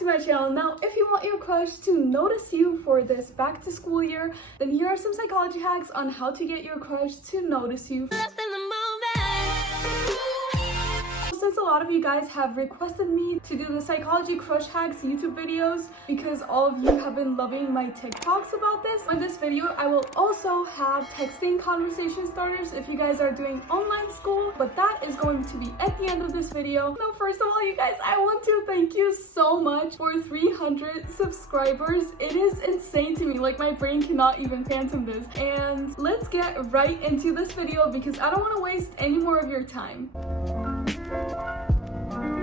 to my channel. Now, if you want your crush to notice you for this back to school year, then here are some psychology hacks on how to get your crush to notice you. Since a lot of you guys have requested me to do the psychology crush hacks YouTube videos because all of you have been loving my TikToks about this, in this video I will also have texting conversation starters if you guys are doing online school, but that is going to be at the end of this video. Now, first of all, you guys, I want to thank you so much for 300 subscribers. It is insane to me, like my brain cannot even phantom this. And let's get right into this video because I don't want to waste any more of your time.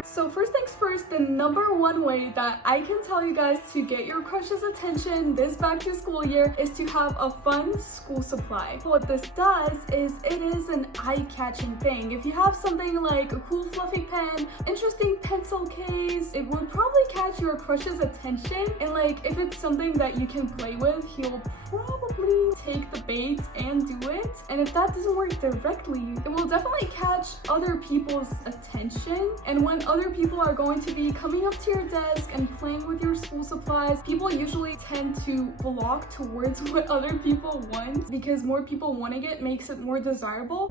So first things first, the number one way that I can tell you guys to get your crush's attention this back to school year is to have a fun school supply. What this does is it is an eye-catching thing. If you have something like a cool fluffy pen, interesting pencil case, it will probably catch your crush's attention. And like if it's something that you can play with, he'll probably take the bait and do it. And if that doesn't work directly, it will definitely catch other people's attention. And when other people are going to be coming up to your desk and playing with your school supplies, people usually tend to flock towards what other people want because more people wanting it makes it more desirable.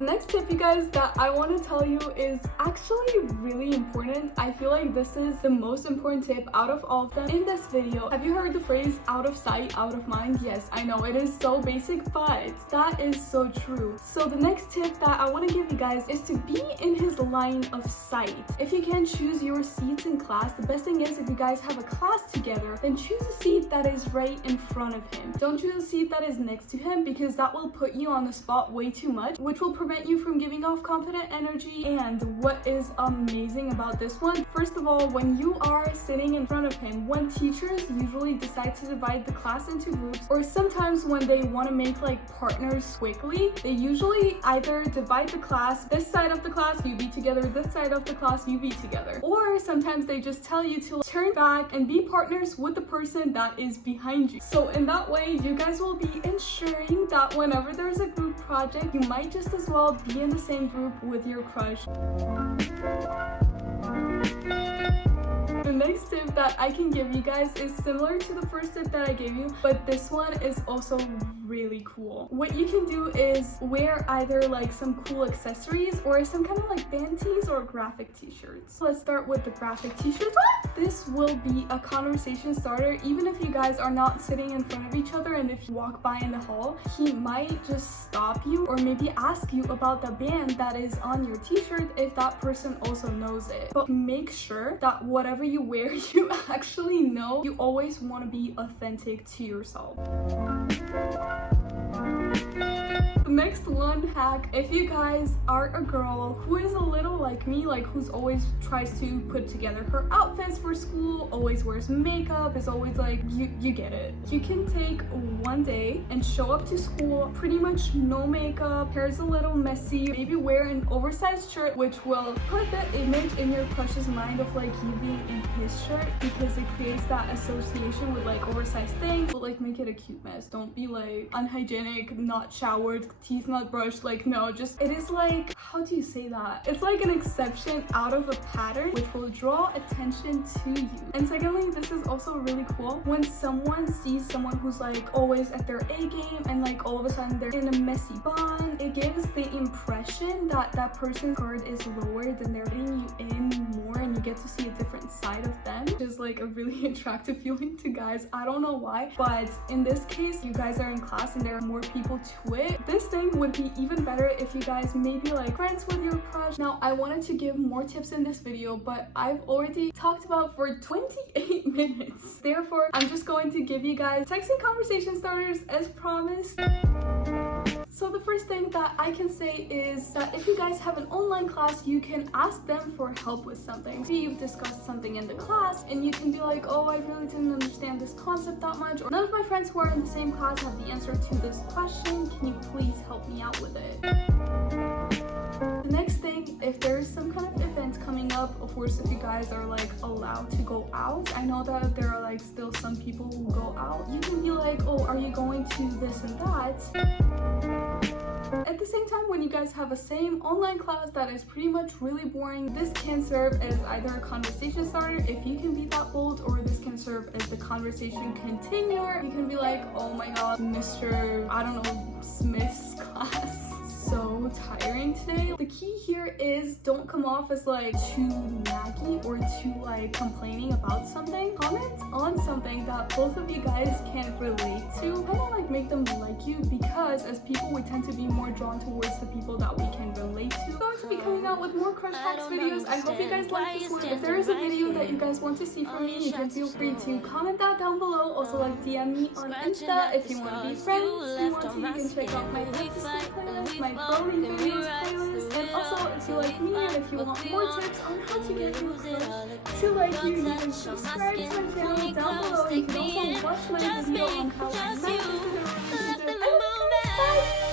Next tip, you guys, that I want to tell you is actually really important. I feel like this is the most important tip out of all of them in this video. Have you heard the phrase out of sight, out of mind? Yes, I know it is so basic, but that is so true. So the next tip that I want to give you guys is to be in his line of sight. If you can choose your seats in class, the best thing is if you guys have a class together, then choose a seat that is right in front of him. Don't choose a seat that is next to him because that will put you on the spot way too much, which will prevent you from giving off confident energy. And what is amazing about this one, first of all, when you are sitting in front of him, when teachers usually decide to divide the class into groups, or sometimes when they want to make like partners quickly, they usually either divide the class, this side of the class you be together, this side of the class you be together, or sometimes they just tell you to turn back and be partners with the person that is behind you. So in that way, you guys will be ensuring that whenever there's a group project, you might just as well be in the same group with your crush. The next tip that I can give you guys is similar to the first tip that I gave you, but this one is also really cool. What you can do is wear either like some cool accessories or some kind of like band tees or graphic t-shirts. Let's start with the graphic t-shirts. This will be a conversation starter even if you guys are not sitting in front of each other, and if you walk by in the hall, he might just stop you or maybe ask you about the band that is on your t-shirt if that person also knows it. But make sure that whatever you wear, you actually know. You always want to be authentic to yourself. Next one hack, if you guys are a girl who is a little like me, like who's always tries to put together her outfits for school, always wears makeup, is always like, you get it. You can take one day and show up to school pretty much no makeup, hair's a little messy, maybe wear an oversized shirt, which will put the image in your crush's mind of like you being in his shirt because it creates that association with like oversized things, but like make it a cute mess. Don't be like unhygienic, not showered, teeth not brushed. Like no, just it is like, how do you say that? It's like an exception out of a pattern which will draw attention to you. And secondly, this is also really cool when someone sees someone who's like always at their A game and like all of a sudden they're in a messy bun. It gives the impression that that person's guard is lowered and they're letting you in more and you get to see a different side of them, which is like a really attractive feeling to guys. I don't know why, but in this case, you guys are in class and there are more people to it. This thing would be even better if you guys maybe like friends with your crush. Now, I wanted to give more tips in this video, but I've already talked about for 28 minutes. Therefore, I'm just going to give you guys texting conversation starters as promised. So the first thing that I can say is that if you guys have an online class, you can ask them for help with something. Maybe you've discussed something in the class and you can be like, oh, I really didn't understand this concept that much, or none of my friends who are in the same class have the answer to this question. Can you please help me out with it? The next thing, if there's some kind of event coming up. Of course, if you guys are like allowed to go out, I know that there are like still some people who go out, you can be like, oh, are you going to this and that? At the same time, when you guys have a same online class that is pretty much really boring, this can serve as either a conversation starter if you can be that bold, or this can serve as the conversation continuer. You can be like, oh my god, Mr. I don't know, Smith's class. So tiring today. The key here is don't come off as like too naggy or too like complaining about something. Comment on something that both of you guys can relate to. Kind of like make them like you, because as people we tend to be more drawn towards the people that we can relate to. I'm going to be coming out with more crush hacks videos. I hope you guys like this one. If there is a video that you guys want to see from me, you can feel free to comment that down below. Also like DM me on Insta if you want to be friends. If you can check out my playlist, my Broly videos playlist, and also if you like me and if you want more tips on how to get your crush to like you can subscribe to my channel down below. You can also watch my video on how I manifested a relationship. I love you guys, bye!